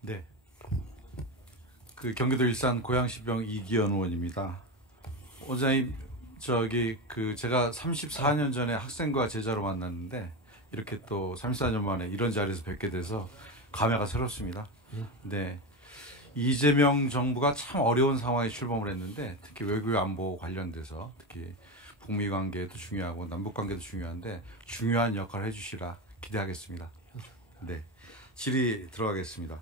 네. 그 경기도 일산 고양시병 이기현 의원입니다. 원장님, 제가 34년 전에 학생과 제자로 만났는데 이렇게 또 34년 만에 이런 자리에서 뵙게 돼서 감회가 새롭습니다. 네. 이재명 정부가 참 어려운 상황에 출범을 했는데 특히 외교 안보 관련돼서 특히 북미 관계도 중요하고 남북 관계도 중요한데 중요한 역할을 해주시라 기대하겠습니다. 네. 질의 들어가겠습니다.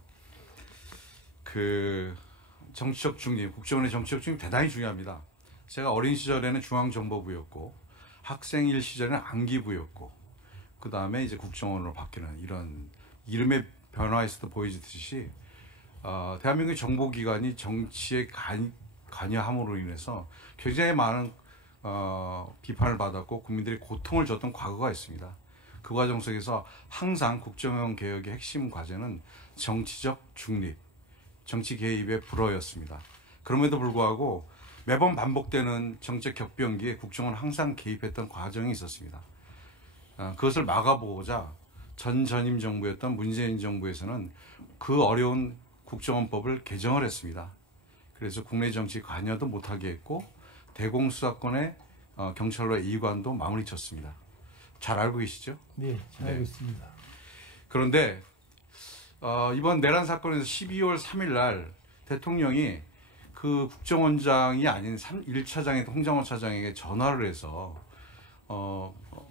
정치적 중립, 국정원의 정치적 중립 대단히 중요합니다. 제가 어린 시절에는 중앙정보부였고 학생일 시절에는 안기부였고 그 다음에 이제 국정원으로 바뀌는 이런 이름의 변화에서도 보여지듯이 대한민국의 정보기관이 정치에 관여함으로 인해서 굉장히 많은 비판을 받았고 국민들이 고통을 줬던 과거가 있습니다. 그 과정 속에서 항상 국정원 개혁의 핵심 과제는 정치적 중립, 정치 개입의 불허였습니다. 그럼에도 불구하고 매번 반복되는 정책 격변기에 국정원 항상 개입했던 과정이 있었습니다. 그것을 막아보고자 전임 정부였던 문재인 정부에서는 그 어려운 국정원법을 개정을 했습니다. 그래서 국내 정치 관여도 못하게 했고 대공수사권의 경찰로 이관도 마무리 쳤습니다. 잘 알고 계시죠? 네, 잘 알고 있습니다. 그런데 이번 내란 사건에서 12월 3일 날 대통령이 그 국정원장이 아닌 1차장의 홍장호 차장에게 전화를 해서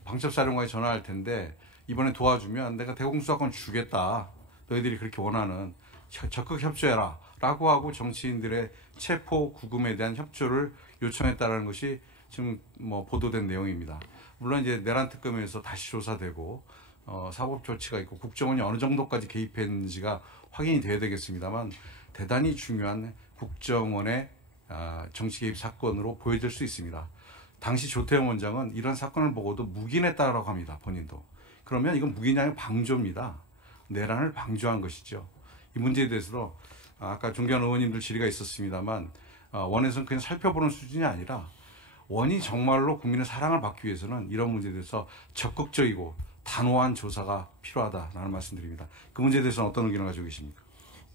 방첩사령관에 전화할 텐데 이번에 도와주면 내가 대공수사권 주겠다. 너희들이 그렇게 원하는 적극 협조해라 라고 하고 정치인들의 체포 구금에 대한 협조를 요청했다는 것이 지금 보도된 내용입니다. 물론 이제 내란 특검에서 다시 조사되고 사법 조치가 있고 국정원이 어느 정도까지 개입했는지가 확인이 돼야 되겠습니다만 대단히 중요한 국정원의 정치 개입 사건으로 보여질 수 있습니다. 당시 조태영 원장은 이런 사건을 보고도 묵인했다라고 합니다. 본인도. 그러면 이건 묵인이 아니라 방조입니다. 내란을 방조한 것이죠. 이 문제에 대해서도 아까 존경하는 의원님들 질의가 있었습니다만 원에서는 그냥 살펴보는 수준이 아니라 원이 정말로 국민의 사랑을 받기 위해서는 이런 문제에 대해서 적극적이고 단호한 조사가 필요하다라는 말씀드립니다. 그 문제에 대해서는 어떤 의견을 가지고 계십니까?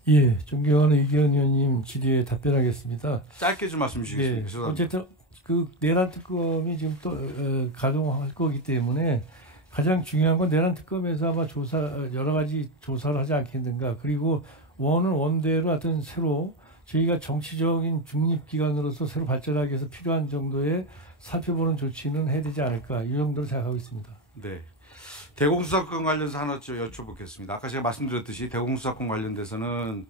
예, 존경하는 이기현 의원님 질의에 답변하겠습니다. 짧게 좀 말씀 주시겠습니까? 네, 어쨌든 그 내란 특검이 지금 또 가동할 거기 때문에 가장 중요한 건 내란 특검에서 아마 여러 가지 조사를 하지 않겠는가. 그리고 원은 원대로 하여튼 새로 저희가 정치적인 중립기관으로서 새로 발전하기 위해서 필요한 정도의 살펴보는 조치는 해야 되지 않을까. 이 정도로 생각하고 있습니다. 네. 대공수사권 관련해서 하나 여쭤보겠습니다. 아까 제가 말씀드렸듯이 대공수사권 관련돼서는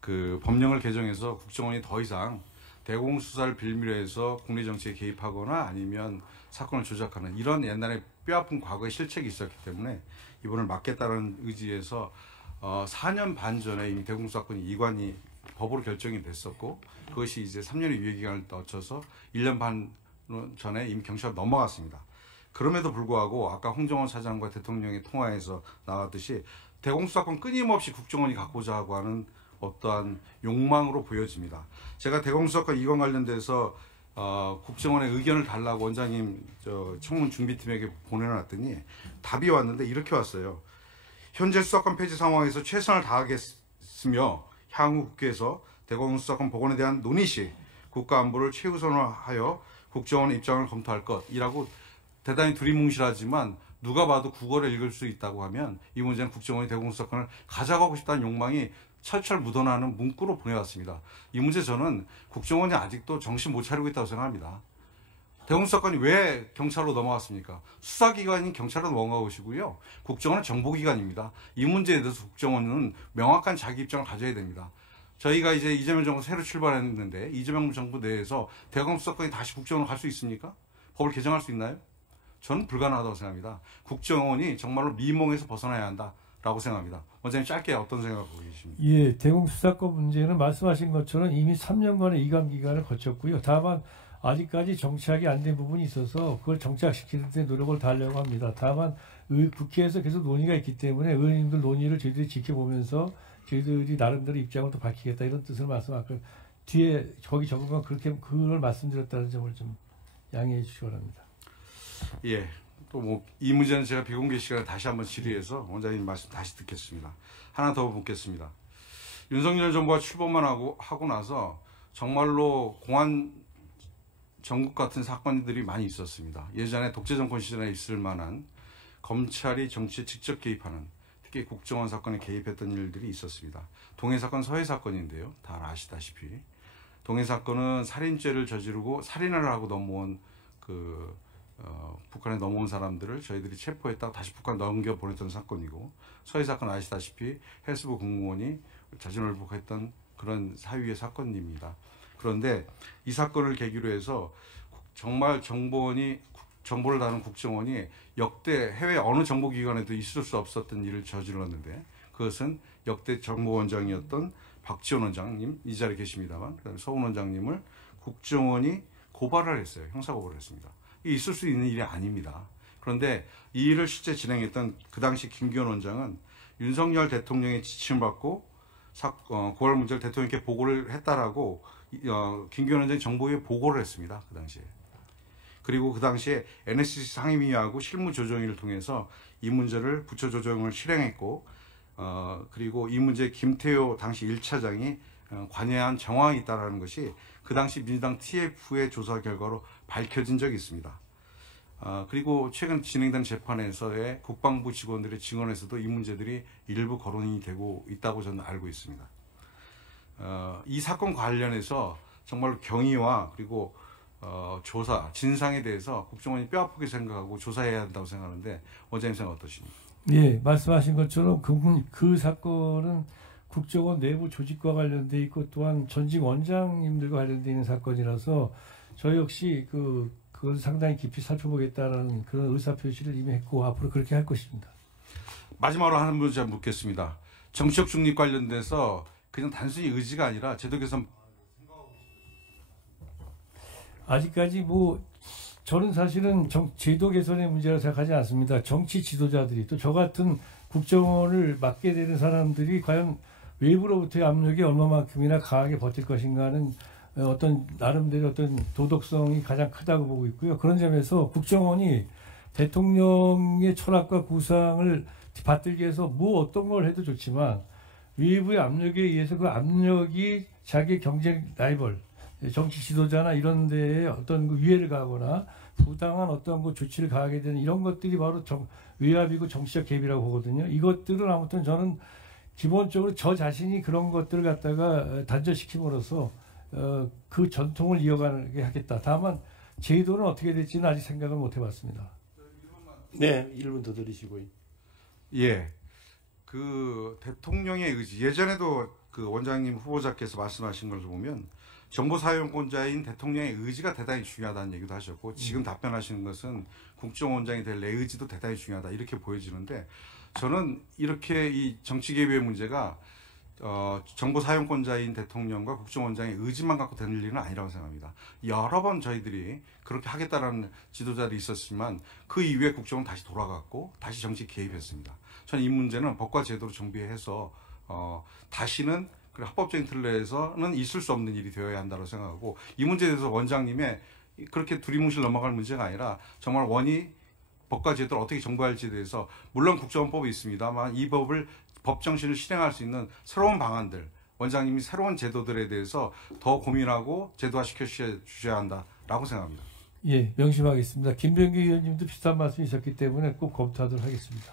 그 법령을 개정해서 국정원이 더 이상 대공수사를 빌미로 해서 국내 정치에 개입하거나 아니면 사건을 조작하는 이런 옛날에 뼈아픈 과거의 실책이 있었기 때문에 이번을 막겠다는 의지에서 4년 반 전에 이미 대공수사권이 이관이 법으로 결정이 됐었고 그것이 이제 3년의 유예기간을 거쳐서 1년 반 전에 이미 경찰로 넘어갔습니다. 그럼에도 불구하고 아까 홍정원 차장과 대통령의 통화에서 나왔듯이 대공수사권 끊임없이 국정원이 갖고자 하고 하는 어떠한 욕망으로 보여집니다. 제가 대공수사권 이관 관련돼서 국정원의 의견을 달라고 원장님 청문 준비팀에게 보내놨더니 답이 왔는데 이렇게 왔어요. 현재 수사권 폐지 상황에서 최선을 다하겠으며 향후 국회에서 대공수사권 복원에 대한 논의 시 국가안보를 최우선으로 하여 국정원의 입장을 검토할 것이라고 대단히 두리뭉실하지만 누가 봐도 국어를 읽을 수 있다고 하면 이 문제는 국정원이 대공수사권을 가져가고 싶다는 욕망이 철철 묻어나는 문구로 보내왔습니다. 이 문제 저는 국정원이 아직도 정신 못 차리고 있다고 생각합니다. 대공수사권이 왜 경찰로 넘어갔습니까? 수사기관인 경찰로 넘어가고 있고요. 국정원은 정보기관입니다. 이 문제에 대해서 국정원은 명확한 자기 입장을 가져야 됩니다. 저희가 이제 이재명 정부 새로 출발했는데 이재명 정부 내에서 대공수사권이 다시 국정원으로 갈 수 있습니까? 법을 개정할 수 있나요? 저는 불가능하다고 생각합니다. 국정원이 정말로 미몽에서 벗어나야 한다라고 생각합니다. 원장님 짧게 어떤 생각을 갖고 계십니까? 예, 대공수사권 문제는 말씀하신 것처럼 이미 3년간의 이관 기간을 거쳤고요. 다만 아직까지 정착이 안 된 부분이 있어서 그걸 정착시키는 데 노력을 다하려고 합니다. 다만 국회에서 계속 논의가 있기 때문에 의원님들 논의를 저희들이 지켜보면서 저희들이 나름대로 입장을 또 밝히겠다 이런 뜻을 말씀하고 뒤에 거기 적은 건 그렇게 그걸 말씀드렸다는 점을 좀 양해해 주시기 바랍니다. 예, 또 뭐 이 문제는 제가 비공개 시간에 다시 한번 질의해서 원장님 말씀 다시 듣겠습니다. 하나 더 묻겠습니다. 윤석열 정부가 출범만 하고 나서 정말로 공안 정국 같은 사건들이 많이 있었습니다. 예전에 독재 정권 시절에 있을 만한 검찰이 정치에 직접 개입하는, 특히 국정원 사건에 개입했던 일들이 있었습니다. 동해 사건, 서해 사건인데요. 다 아시다시피 동해 사건은 살인죄를 저지르고 살인을 하고 넘어온 북한에 넘어온 사람들을 저희들이 체포했다가 다시 북한 넘겨보냈던 사건이고, 서해 사건 아시다시피 해수부 공무원이 자진월북했던 그런 사유의 사건입니다. 그런데 이 사건을 계기로 해서 정말 정보를 다루는 국정원이 역대 해외 어느 정보기관에도 있을 수 없었던 일을 저질렀는데, 그것은 역대 정보원장이었던 박지원 원장님, 이 자리에 계십니다만, 그다음에 서훈 원장님을 국정원이 고발을 했어요. 형사고발을 했습니다. 이게 있을 수 있는 일이 아닙니다. 그런데 이 일을 실제 진행했던 그 당시 김기현 원장은 윤석열 대통령의 지침을 받고 고발 문제를 대통령께 보고를 했다라고 김기현 원장이 정보위에 보고를 했습니다. 그 당시에. 그리고 그 당시에 NSC 상임위하고 실무조정위를 통해서 이 문제를 부처 조정을 실행했고, 그리고 이 문제에 김태효 당시 1차장이 관여한 정황이 있다는 것이 그 당시 민주당 TF의 조사 결과로 밝혀진 적이 있습니다. 그리고 최근 진행된 재판에서의 국방부 직원들의 증언에서도 이 문제들이 일부 거론이 되고 있다고 저는 알고 있습니다. 이 사건 관련해서 정말 경위와 그리고 조사, 진상에 대해서 국정원이 뼈아프게 생각하고 조사해야 한다고 생각하는데, 원장님 생각 어떠십니까? 예, 말씀하신 것처럼 그 사건은 국정원 내부 조직과 관련돼 있고 또한 전직 원장님들과 관련돼 있는 사건이라서 저 역시 그걸 상당히 깊이 살펴보겠다는 그런 의사표시를 이미 했고 앞으로 그렇게 할 것입니다. 마지막으로 한 문제 묻겠습니다. 정치적 중립 관련돼서 그냥 단순히 의지가 아니라 제도 개선, 아직까지 저는 사실은 제도 개선의 문제라고 생각하지 않습니다. 정치 지도자들이 또 저 같은 국정원을 맡게 되는 사람들이 과연 외부로부터의 압력이 얼마만큼이나 강하게 버틸 것인가는 어떤 나름대로 어떤 도덕성이 가장 크다고 보고 있고요. 그런 점에서 국정원이 대통령의 철학과 구상을 받들기 위해서 어떤 걸 해도 좋지만 외부의 압력에 의해서 그 압력이 자기 경쟁 라이벌, 정치 지도자나 이런 데에 어떤 위해를 가거나 부당한 어떤 조치를 가하게 되는 이런 것들이 바로 외압이고 정치적 개입이라고 보거든요. 이것들은 아무튼 저는 기본적으로 저 자신이 그런 것들을 갖다가 단절시킴으로써 그 전통을 이어가게 하겠다. 다만 제도는 어떻게 될지는 아직 생각을 못 해봤습니다. 네, 1분 더 드리시고요. 예, 대통령의 의지, 예전에도 원장님 후보자께서 말씀하신 걸 보면 정보사용권자인 대통령의 의지가 대단히 중요하다는 얘기도 하셨고, 지금 답변하시는 것은 국정원장이 될 내 의지도 대단히 중요하다, 이렇게 보여지는데, 저는 이렇게 이 정치 개입의 문제가 정보사용권자인 대통령과 국정원장의 의지만 갖고 되는 일은 아니라고 생각합니다. 여러 번 저희들이 그렇게 하겠다라는 지도자들이 있었지만 그 이후에 국정은 다시 돌아갔고 다시 정치 개입했습니다. 저는 이 문제는 법과 제도로 정비해서 다시는 합법적인 틀에서는 있을 수 없는 일이 되어야 한다고 생각하고, 이 문제에 대해서 원장님의 그렇게 두리뭉실 넘어갈 문제가 아니라 정말 법과 제도를 어떻게 정비할지에 대해서, 물론 국정원법이 있습니다만 이 법 정신을 실행할 수 있는 새로운 방안들, 원장님이 새로운 제도들에 대해서 더 고민하고 제도화시켜 주셔야 한다라고 생각합니다. 예, 명심하겠습니다. 김병기 의원님도 비슷한 말씀이셨기 때문에 꼭 검토하도록 하겠습니다.